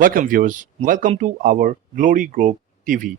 Welcome viewers, welcome to our Glory Grove TV.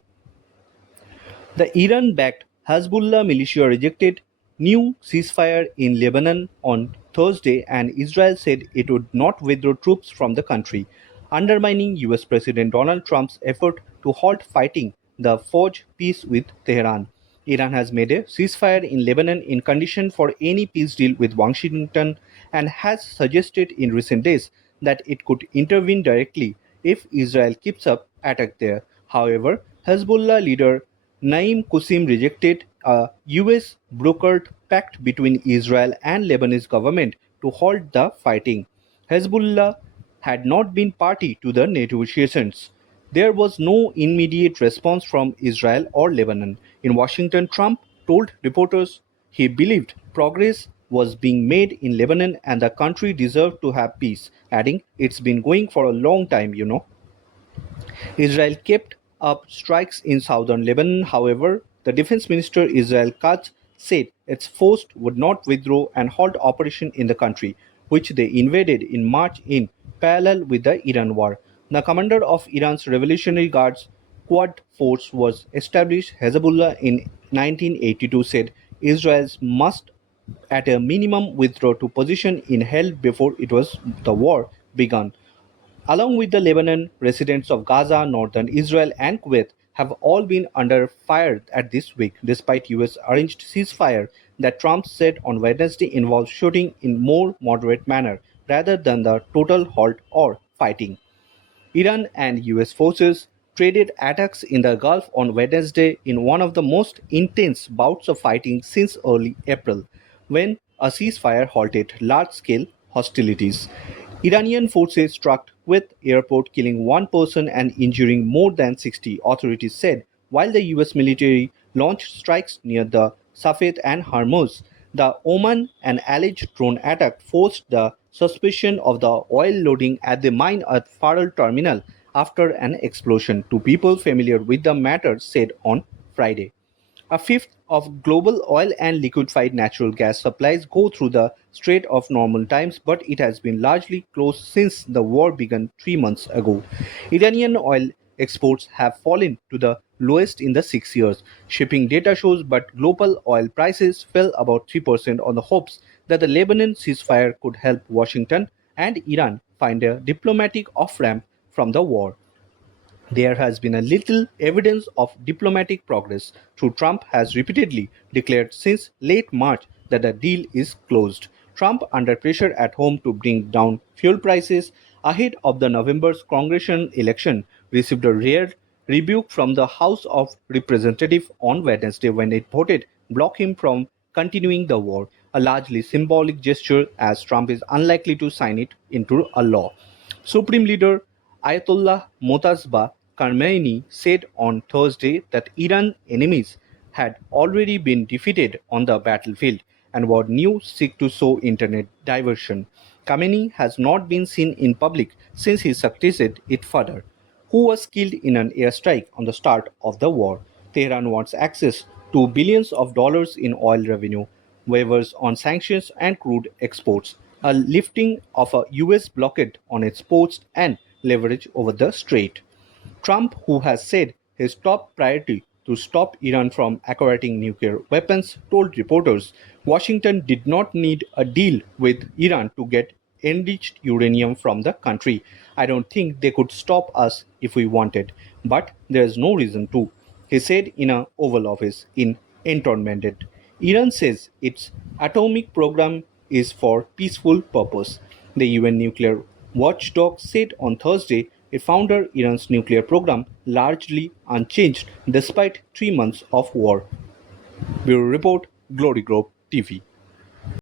The Iran-backed Hezbollah militia rejected new ceasefire in Lebanon on Thursday and Israel said it would not withdraw troops from the country, undermining US President Donald Trump's effort to halt fighting the forge peace with Tehran. Iran has made a ceasefire in Lebanon in condition for any peace deal with Washington and has suggested in recent days that it could intervene directly if Israel keeps up attack there. However, Hezbollah leader Naim Qassem rejected a US brokered pact between Israel and Lebanese government to halt the fighting. Hezbollah had not been party to the negotiations. There was no immediate response from Israel or Lebanon. In Washington, Trump told reporters he believed progress was being made in Lebanon and the country deserved to have peace, adding, "It's been going for a long time. Israel kept up strikes in southern Lebanon. However, the defense minister Israel Katz said its force would not withdraw and halt operation in the country, which they invaded in March in parallel with the Iran war. The commander of Iran's Revolutionary Guards Quad Force was established. Hezbollah in 1982 said Israel must at a minimum withdraw to position in hell before the war began. Along with the Lebanon, residents of Gaza, northern Israel, and Kuwait have all been under fire at this week, despite US arranged ceasefire that Trump said on Wednesday involves shooting in more moderate manner rather than the total halt or fighting. Iran and US forces traded attacks in the Gulf on Wednesday in one of the most intense bouts of fighting since early April, when a ceasefire halted large-scale hostilities. Iranian forces struck with airport, killing one person and injuring more than 60, authorities said, while the US military launched strikes near the Safed and Hormuz. The Oman and alleged drone attack forced the suspension of the oil loading at the mine at Faral terminal after an explosion, two people familiar with the matter said on Friday. A fifth of global oil and liquefied natural gas supplies go through the Strait of normal times, but it has been largely closed since the war began 3 months ago. Iranian oil exports have fallen to the lowest in the 6 years. Shipping data shows, but global oil prices fell about 3% on the hopes that the Lebanon ceasefire could help Washington and Iran find a diplomatic off-ramp from the war. There has been a little evidence of diplomatic progress, though Trump has repeatedly declared since late March that the deal is closed. Trump, under pressure at home to bring down fuel prices ahead of the November's congressional election, received a rare rebuke from the House of Representatives on Wednesday when it voted block him from continuing the war, a largely symbolic gesture as Trump is unlikely to sign it into a law. Supreme Leader Ayatollah Motazba Khamenei said on Thursday that Iran enemies had already been defeated on the battlefield and were new seek to sow internet diversion. Khamenei has not been seen in public since he succeeded its father, who was killed in an airstrike on the start of the war. Tehran wants access to billions of dollars in oil revenue, waivers on sanctions and crude exports, a lifting of a US blockade on its ports, and leverage over the strait. Trump, who has said his top priority to stop Iran from acquiring nuclear weapons, told reporters Washington did not need a deal with Iran to get enriched uranium from the country. "I don't think they could stop us if we wanted, but there is no reason to," he said in an Oval Office in entombment. Iran says its atomic program is for peaceful purpose. The UN nuclear watchdog said on Thursday it found Iran's nuclear program largely unchanged despite 3 months of war. Bureau Report, Glory Grove TV.